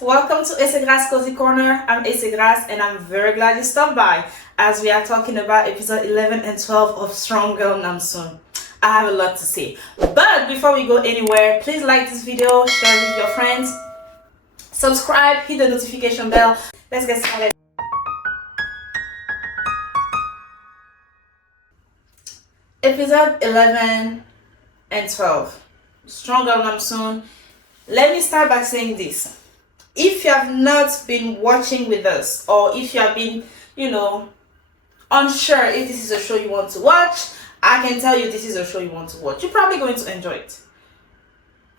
welcome to Esegras Cozy Corner. I'm Esegras and I'm very glad you stopped by as we are talking about episode 11 and 12 of stronggirlnamsoon. I have a lot to say, but before we go anywhere, please like this video, share it with your friends, subscribe, hit the notification bell. Let's get started. Episode 11 and 12, stronggirlnamsoon. Let me start by saying this. If you have not been watching with us, or if you have been, unsure if this is a show you want to watch, I can tell you this is a show you want to watch. You're probably going to enjoy it.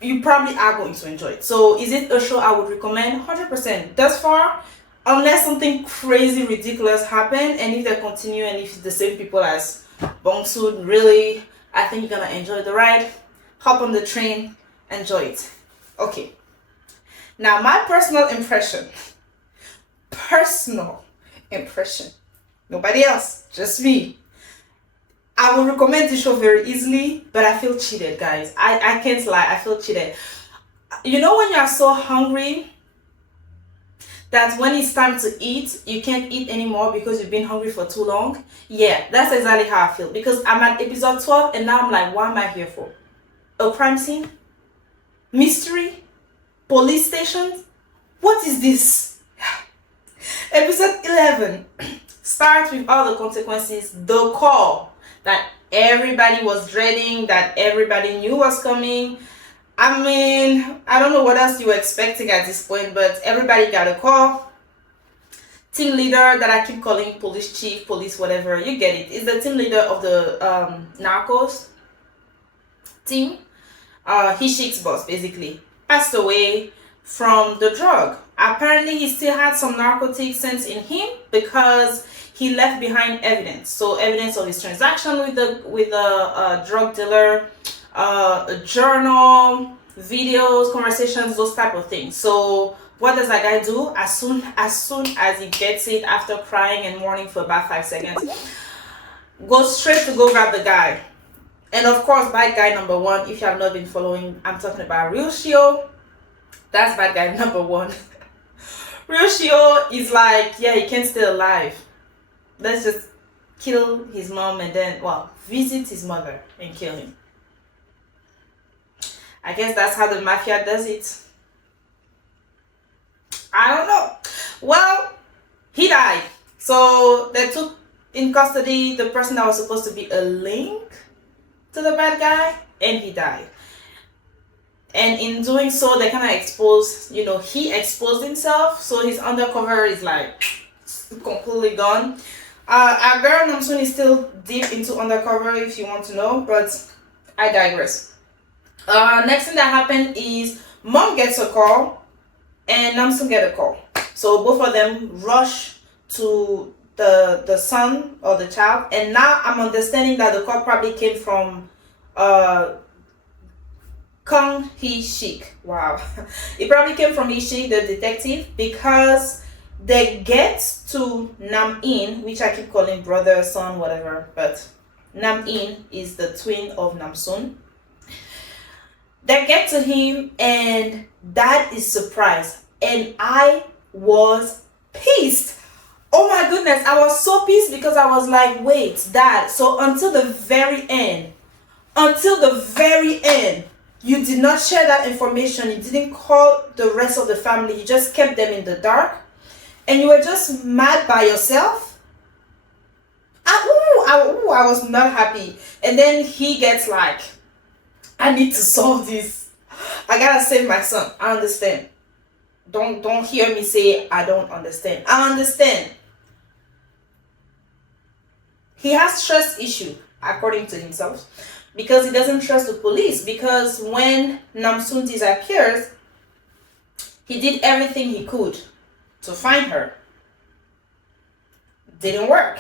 You probably are going to enjoy it. So is it a show I would recommend? 100%. Thus far, unless something crazy, ridiculous happen, and if they continue and if it's the same people as Bongsoon, really, I think you're gonna enjoy the ride. Hop on the train, enjoy it. Okay. Now, my personal impression, nobody else, just me. I will recommend this show very easily, but I feel cheated, guys. I can't lie, I feel cheated. You know when you are so hungry that when it's time to eat, you can't eat anymore because you've been hungry for too long? Yeah, that's exactly how I feel, because I'm at episode 12 and now I'm like, what am I here for? A crime scene? Mystery? Police station? What is this? Episode 11 starts with all the consequences. The call that everybody was dreading, that everybody knew was coming. I mean, I don't know what else you were expecting at this point, but everybody got a call. Team leader that I keep calling police chief, police whatever, you get it. It's the team leader of the narcos team. Hishik's boss basically passed away from the drug. Apparently he still had some narcotic sense in him because he left behind evidence. So evidence of his transaction with the drug dealer, a journal, videos, conversations, those type of things. So what does that guy do? As soon as he gets it, after crying and mourning for about 5 seconds, goes straight to go grab the guy. And of course, bad guy number one, if you have not been following, I'm talking about Ryushio. That's bad guy number one. Ryushio is like, yeah, he can't stay alive. Let's just kill his mom and then, visit his mother and kill him. I guess that's how the mafia does it. I don't know. Well, he died. So they took in custody the person that was supposed to be a link to the bad guy, and he died. And in doing so, they kind of exposed, he exposed himself, so his undercover is like completely gone. Our girl Namsoon is still deep into undercover if you want to know, but I digress. Next thing that happened is mom gets a call and Namsoon get a call. So both of them rush to the son or the child, and now I'm understanding that the call probably came from Kang Hee-shik. Wow. It probably came from Hee-shik, the detective, because they get to Nam-in, which I keep calling brother, son, whatever, but Nam-in is the twin of Namsoon. They get to him and dad is surprised, and I was pissed. Oh my goodness, I was so pissed because I was like, wait, dad, so until the very end, you did not share that information. You didn't call the rest of the family. You just kept them in the dark. And you were just mad by yourself. I was not happy. And then he gets like, I need to solve this. I gotta save my son. I understand. Don't hear me say I don't understand. I understand. He has trust issue, according to himself, because he doesn't trust the police. Because when Namsoon disappears, he did everything he could to find her. Didn't work.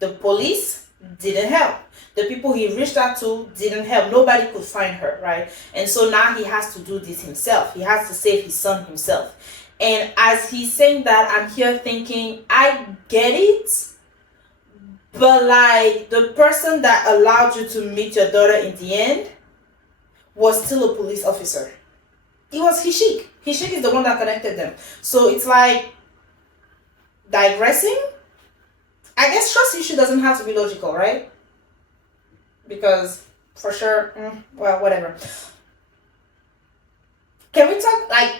The police didn't help. The people he reached out to didn't help. Nobody could find her, right? And so now he has to do this himself. He has to save his son himself. And as he's saying that, I'm here thinking, I get it. But like, the person that allowed you to meet your daughter in the end was still a police officer. It was Hishik. His shit is the one that connected them. So it's like digressing. I guess trust issue doesn't have to be logical, right? Because for sure, well, whatever. Can we talk, like,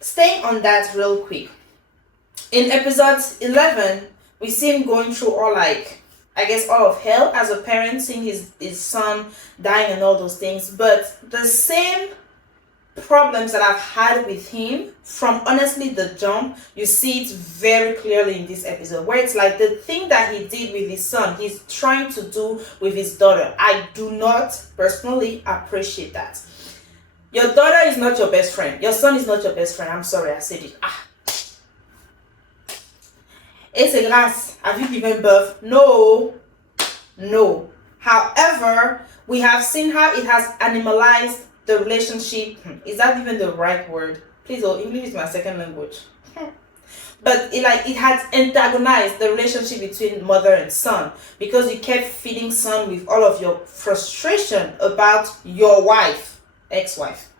staying on that real quick? In episode 11, we see him going through all, like, I guess all of hell as a parent, seeing his son dying and all those things. But the same problems that I've had with him from honestly the jump, you see it very clearly in this episode, where it's like the thing that he did with his son, he's trying to do with his daughter. I do not personally appreciate that. Your daughter is not your best friend. Your son is not your best friend. I'm sorry, I said it. Et c'est grâce. Have you given birth? No. However, we have seen how it has animalized the relationship. Is that even the right word? Please, English is my second language. But it has antagonized the relationship between mother and son, because you kept feeding son with all of your frustration about your wife, ex-wife.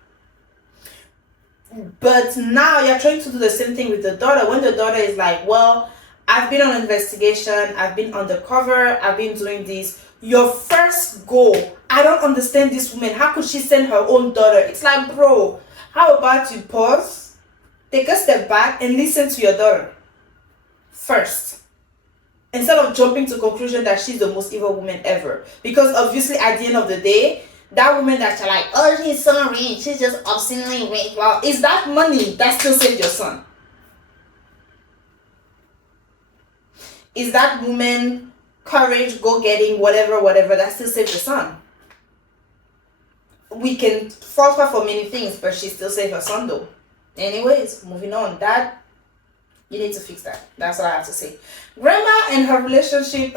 But now you're trying to do the same thing with the daughter, when the daughter is like, well, I've been on investigation, I've been undercover, I've been doing this. Your first goal, I don't understand this woman. How could she send her own daughter? It's like, bro, how about you pause, take a step back, and listen to your daughter first, instead of jumping to conclusion that she's the most evil woman ever. Because obviously, at the end of the day, that woman that you're like, oh, she's so rich, she's just obscenely rich. Well, is that money that still saved your son? Is that woman courage, go-getting, whatever, that still saved the son? We can fault her for many things, but she still saved her son though. Anyways, moving on. That, you need to fix that. That's what I have to say. Grandma and her relationship.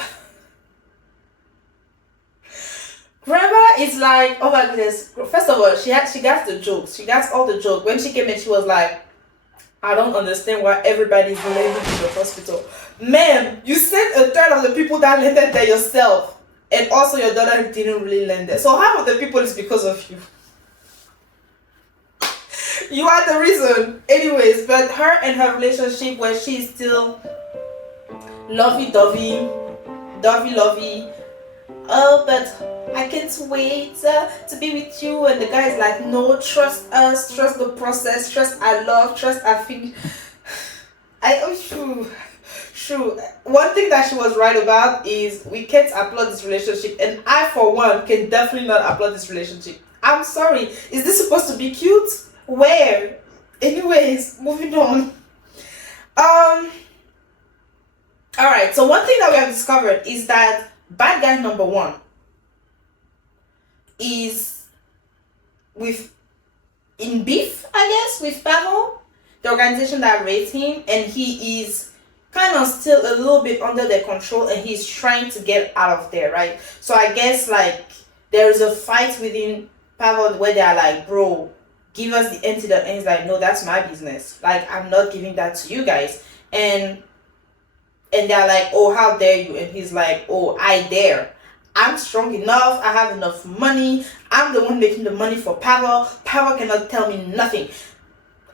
Grandma is like, oh my goodness. First of all, she got the jokes. She got all the jokes. When she came in, she was like, I don't understand why everybody's landing in the hospital. Ma'am, you sent a third of the people that landed there yourself. And also your daughter didn't really land there. So half of the people is because of you. You are the reason. Anyways, but her and her relationship, where she's still lovey-dovey. Oh, but I can't wait to be with you. And the guy is like, no, trust us, trust the process, trust our love, trust our feeling. True. One thing that she was right about is we can't applaud this relationship, and I, for one, can definitely not applaud this relationship. I'm sorry. Is this supposed to be cute? Where? Anyways, moving on. Alright, so one thing that we have discovered is that bad guy number one is in beef, I guess, with Pavel, the organization that raised him, and he is kind of still a little bit under their control, and he's trying to get out of there, right? So I guess like there is a fight within Pavel where they're like, bro, give us the antidote, and he's like, no, that's my business. Like, I'm not giving that to you guys. And they're like, oh, how dare you? And he's like, oh, I dare. I'm strong enough. I have enough money. I'm the one making the money for Pavel. Pavel cannot tell me nothing.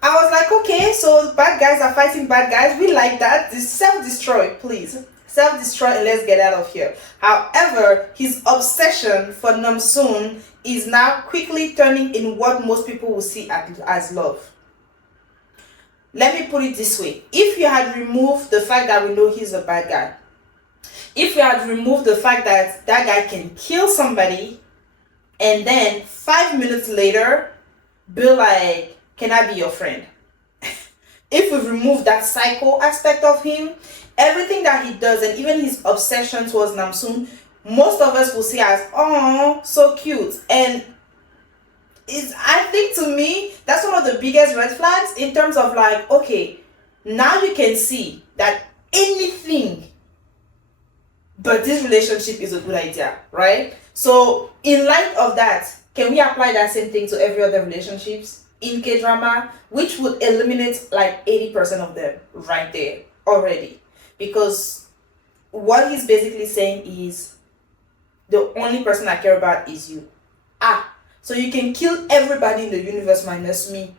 I was like, okay, so bad guys are fighting bad guys. We like that. This self-destroy, please. Self-destroy and let's get out of here. However, his obsession for Namsoon is now quickly turning in what most people will see as love. Let me put it this way. If you had removed the fact that we know he's a bad guy, if you had removed the fact that that guy can kill somebody, and then 5 minutes later, be like, can I be your friend? If we remove that psycho aspect of him, everything that he does, and even his obsession towards Namsoon, most of us will see as, oh, so cute. And I think to me, that's one of the biggest red flags in terms of like, okay, now you can see that anything but this relationship is a good idea, right? So in light of that, can we apply that same thing to every other relationships in K-drama, which would eliminate like 80% of them right there already? Because what he's basically saying is, the only person I care about is you. So you can kill everybody in the universe minus me.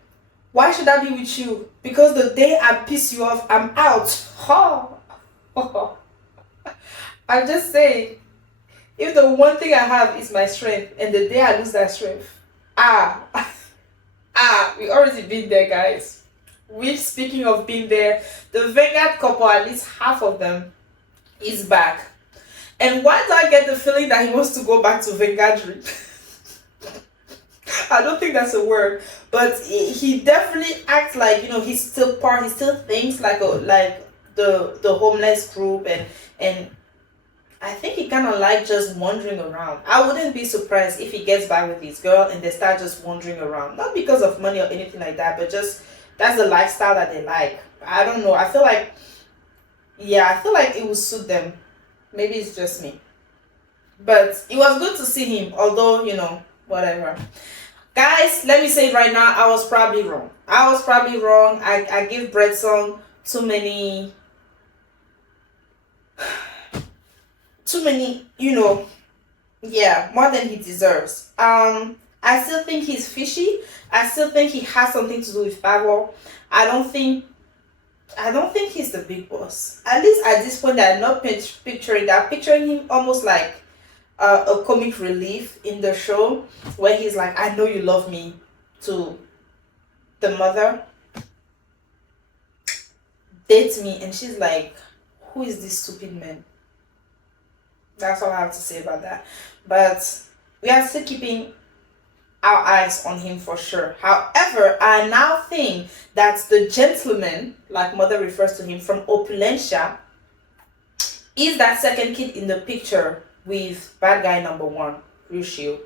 Why should I be with you? Because the day I piss you off, I'm out. Oh. I'm just saying, if the one thing I have is my strength, and the day I lose that strength, ah, we already been there, guys. Which, speaking of being there, the Vanguard couple, at least half of them, is back. And why do I get the feeling that he wants to go back to Vanguard? I don't think that's a word, but he definitely acts like, he's still part. He still thinks like the homeless group, and I think he kind of like just wandering around. I wouldn't be surprised if he gets back with his girl and they start just wandering around, not because of money or anything like that, but just that's the lifestyle that they like. I don't know. I feel like, yeah, I feel like it would suit them. Maybe it's just me, but it was good to see him. Although whatever. Guys, let me say it right now, I was probably wrong. I give Bread Song too many, yeah, more than he deserves. I still think he's fishy. I still think he has something to do with Pavel. I don't think he's the big boss. At least at this point, I'm not picturing that. Picturing him almost like a comic relief in the show, where he's like, I know you love me, to the mother, dates me, and she's like, who is this stupid man? That's all I have to say about that. But we are still keeping our eyes on him for sure. However, I now think that the gentleman, like mother refers to him, from Opulencia, is that second kid in the picture with bad guy number one, Ruscio.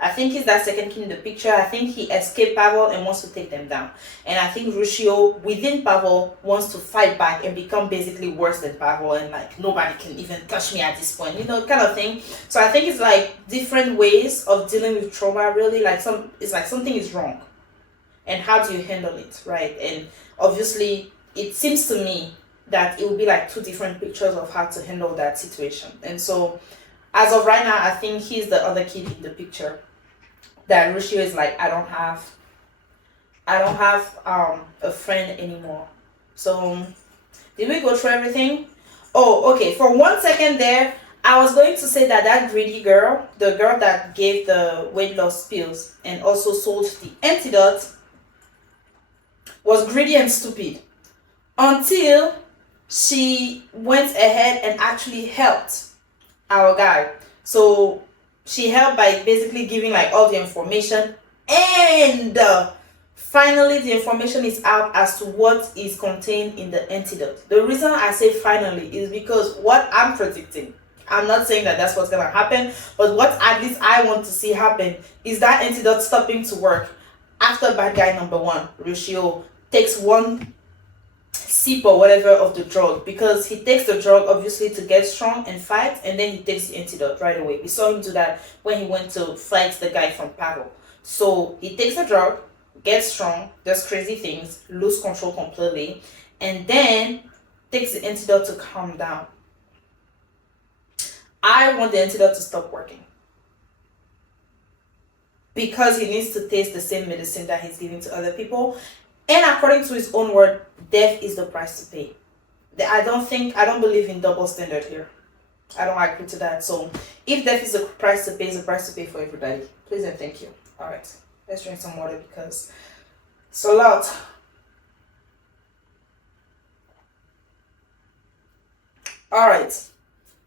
I think he's that second kid in the picture. I think he escaped Pavel and wants to take them down. And I think Ruscio, within Pavel, wants to fight back and become basically worse than Pavel, and like, nobody can even touch me at this point, kind of thing. So I think it's like different ways of dealing with trauma, really. It's like something is wrong. And how do you handle it, right? And obviously, it seems to me that it will be like two different pictures of how to handle that situation. And so, as of right now, I think he's the other kid in the picture. That Ruscio is like, I don't have a friend anymore. So, did we go through everything? Oh, okay. For 1 second there, I was going to say that greedy girl, the girl that gave the weight loss pills and also sold the antidote, was greedy and stupid. Until she went ahead and actually helped our guy. So she helped by basically giving like all the information, and finally the information is out as to what is contained in the antidote. The reason I say finally is because what I'm predicting, I'm not saying that that's what's gonna happen, but what at least I want to see happen is that antidote stopping to work after bad guy number one, Ruscio, takes one sip or whatever of the drug, because he takes the drug obviously to get strong and fight, and then he takes the antidote right away. We saw him do that when he went to fight the guy from Pavel. So he takes the drug, gets strong, does crazy things, lose control completely, and then takes the antidote to calm down. I want the antidote to stop working, because he needs to taste the same medicine that he's giving to other people. And according to his own word, death is the price to pay. I don't believe in double standard here. I don't agree to that. So if death is the price to pay, it's the price to pay for everybody. Please and thank you. All right, let's drink some water because it's a lot. All right,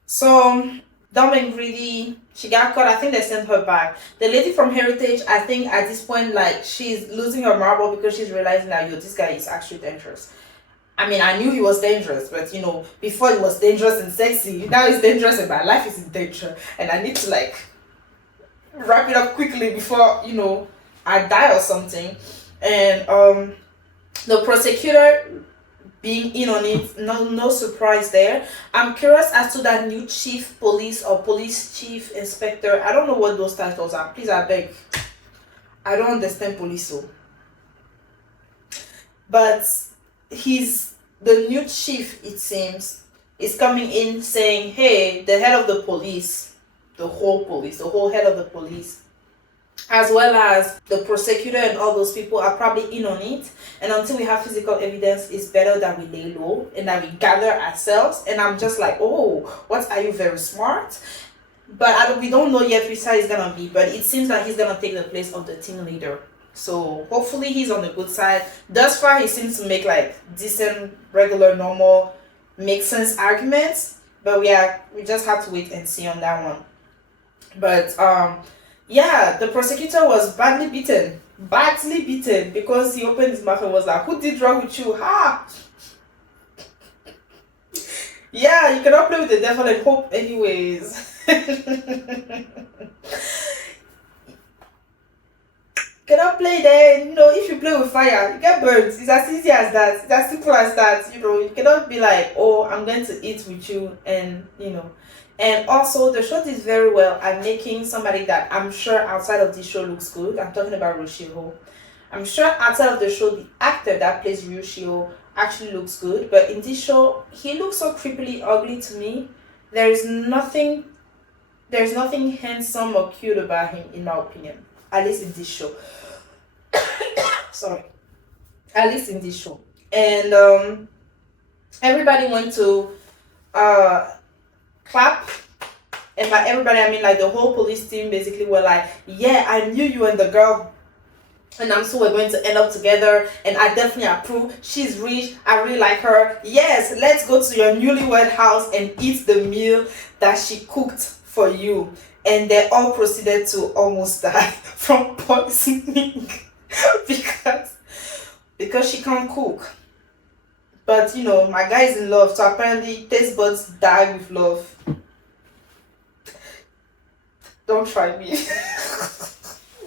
so dumb and greedy, she got caught. I think they sent her back. The lady from Heritage, I think at this point, like, she's losing her marble because she's realizing that, this guy is actually dangerous. I mean, I knew he was dangerous, but before it was dangerous and sexy, now it's dangerous and my life is in danger, and I need to like wrap it up quickly before I die or something. And the prosecutor being in on it, no surprise there. I'm curious as to that new chief police or police chief inspector. I don't know what those titles are. Please, I beg. I don't understand police, so. But the new chief, it seems, is coming in saying, hey, the head of the police, the whole head of the police as well as the prosecutor and all those people are probably in on it. And until we have physical evidence, it's better that we lay low and that we gather ourselves. And I'm just like, oh, what, are you very smart? But we don't know yet which side he's gonna be, but it seems like he's gonna take the place of the team leader. So hopefully he's on the good side. Thus far, he seems to make like decent, regular, normal, make sense arguments. But we just have to wait and see on that one. But yeah, the prosecutor was badly beaten because he opened his mouth and was like, "Who did wrong with you? Ha!" Yeah, you cannot play with the devil and hope, anyways. Cannot play there. You know, if you play with fire, you get burnt. It's as easy as that. It's as simple as that. You know, you cannot be like, oh, I'm going to eat with you, and you know. And also, the show did very well at making somebody that I'm sure outside of this show looks good. I'm talking about Roshiho. I'm sure outside of the show, the actor that plays Roshiho actually looks good. But in this show, he looks so creepily ugly to me. There's nothing handsome or cute about him, in my opinion. At least in this show. Sorry. At least in this show. And everybody went to clap. And by everybody, I mean like the whole police team basically were like, yeah, I knew you and the girl and I'm so we're going to end up together, and I definitely approve. She's rich, I really like her. Yes, let's go to your newlywed house and eat the meal that she cooked for you. And they all proceeded to almost die from poisoning because she can't cook. But you know, my guy's in love, so apparently taste buds die with love. Don't try me.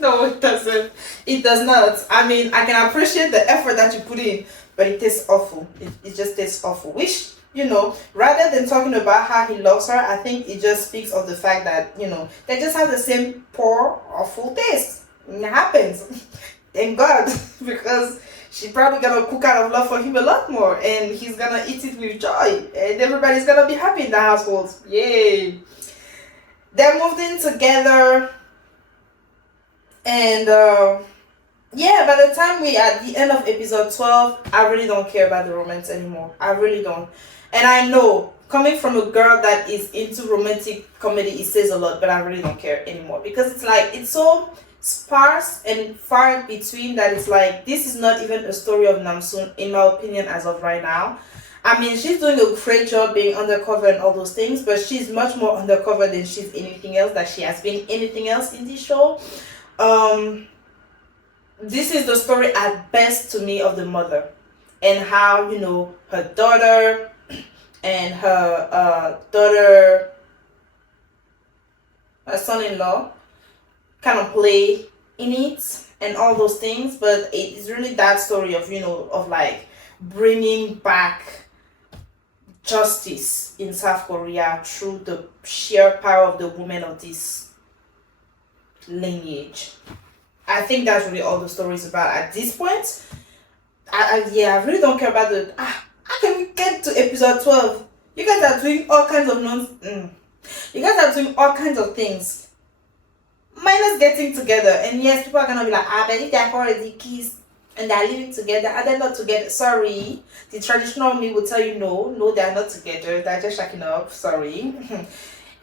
No, it doesn't. It does not. I mean, I can appreciate the effort that you put in, but it tastes awful. It just tastes awful. Which, you know, rather than talking about how he loves her, I think it just speaks of the fact that, you know, they just have the same poor, awful taste. It happens. Thank God. Because she's probably gonna cook out of love for him a lot more, and he's gonna eat it with joy, and everybody's gonna be happy in the household. Yay. They moved in together. And yeah, by the time we at the end of episode 12, I really don't care about the romance anymore. I really don't. And I know, coming from a girl that is into romantic comedy, it says a lot, but I really don't care anymore. Because it's like, it's so sparse and far in between that it's like, this is not even a story of Namsoon, in my opinion, as of right now. I mean, she's doing a great job being undercover and all those things, but she's much more undercover than she's anything else, that she has been anything else in this show. This is the story at best to me of the mother, and how, you know, her daughter and her her son-in-law kind of play in it and all those things. But it is really that story of, you know, of like bringing back justice in South Korea through the sheer power of the women of this lineage. I think that's really all the story is about at this point. I really don't care about the how can we get to episode 12? You guys are doing all kinds of you guys are doing all kinds of things minus getting together. And yes, people are gonna be like, but if they're already kissed and they're living together, are they not together? Sorry, the traditional me will tell you no, they're not together, they're just shacking up. Sorry.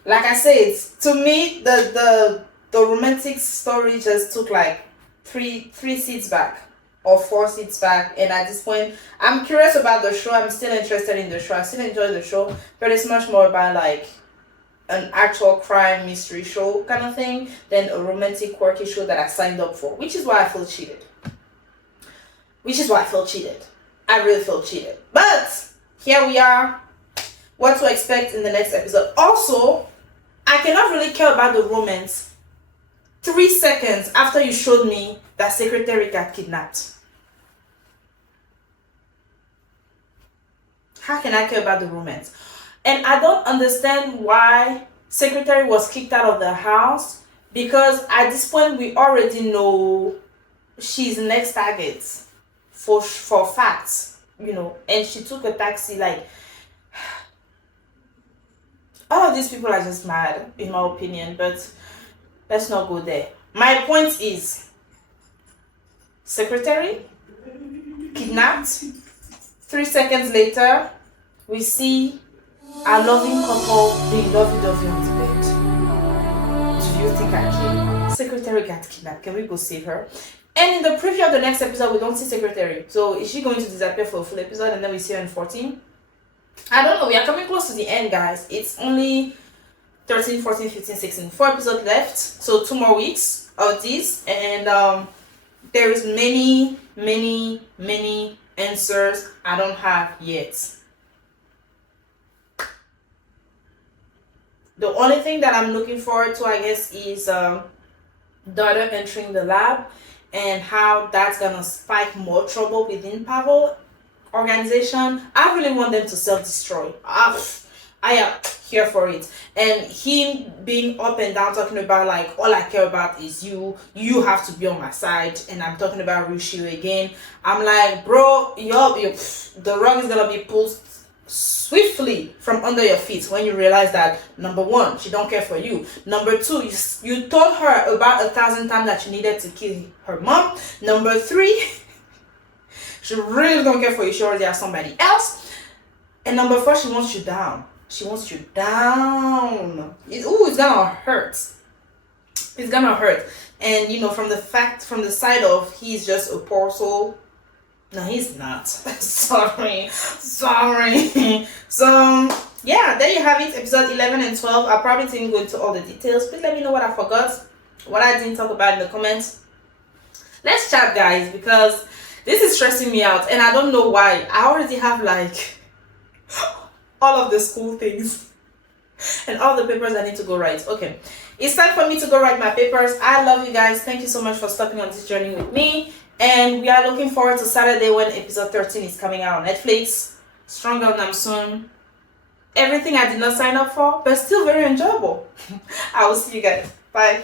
Like I said, to me, the romantic story just took like three seats back or 4 seats back. And at this point, I'm curious about the show. I'm still interested in the show. I still enjoy the show, but it's much more about like an actual crime mystery show kind of thing than a romantic quirky show that I signed up for, which is why I feel cheated. I really feel cheated. But here we are. What to expect in the next episode. Also, I cannot really care about the romance 3 seconds after you showed me that Secretary got kidnapped. How can I care about the romance? And I don't understand why Secretary was kicked out of the house, because at this point we already know she's next target for facts, you know, and she took a taxi. Like, all of these people are just mad, in my opinion, but let's not go there. My point is, secretary kidnapped. 3 seconds later, we see a loving couple being lovey-dovey on the bed. Do you think I care? Secretary got kidnapped. Can we go save her? And in the preview of the next episode, we don't see secretary. So is she going to disappear for a full episode and then we see her in 14? I don't know. We are coming close to the end, guys. It's only 13, 14, 15, 16. 4 episodes left. So 2 more weeks of this. And there is many answers I don't have yet. The only thing that I'm looking forward to, I guess, is daughter entering the lab and how that's gonna spike more trouble within Pavel organization. I really want them to self-destroy. I am here for it. And him being up and down talking about like, all I care about is you have to be on my side, and I'm talking about Rushio again. I'm like, bro, the rug is gonna be pulled swiftly from under your feet when you realize that, number one, she don't care for you. Number two, you told her about 1,000 times that you needed to kill her mom. Number three, she really don't care for you. She already has somebody else. And number four, she wants you down. She wants you down. It's gonna hurt. It's gonna hurt. And from the side of he's just a poor soul. No, he's not. Sorry. So yeah, there you have it. Episode 11 and 12. I probably didn't go into all the details. Please let me know what I forgot, what I didn't talk about in the comments. Let's chat, guys, because this is stressing me out and I don't know why. I already have like all of the school things and all the papers I need to go write. Okay, it's time for me to go write my papers. I love you guys. Thank you so much for stopping on this journey with me. And we are looking forward to Saturday when episode 13 is coming out on Netflix. Stronggirlnamsoon. Everything I did not sign up for, but still very enjoyable. I will see you guys. Bye.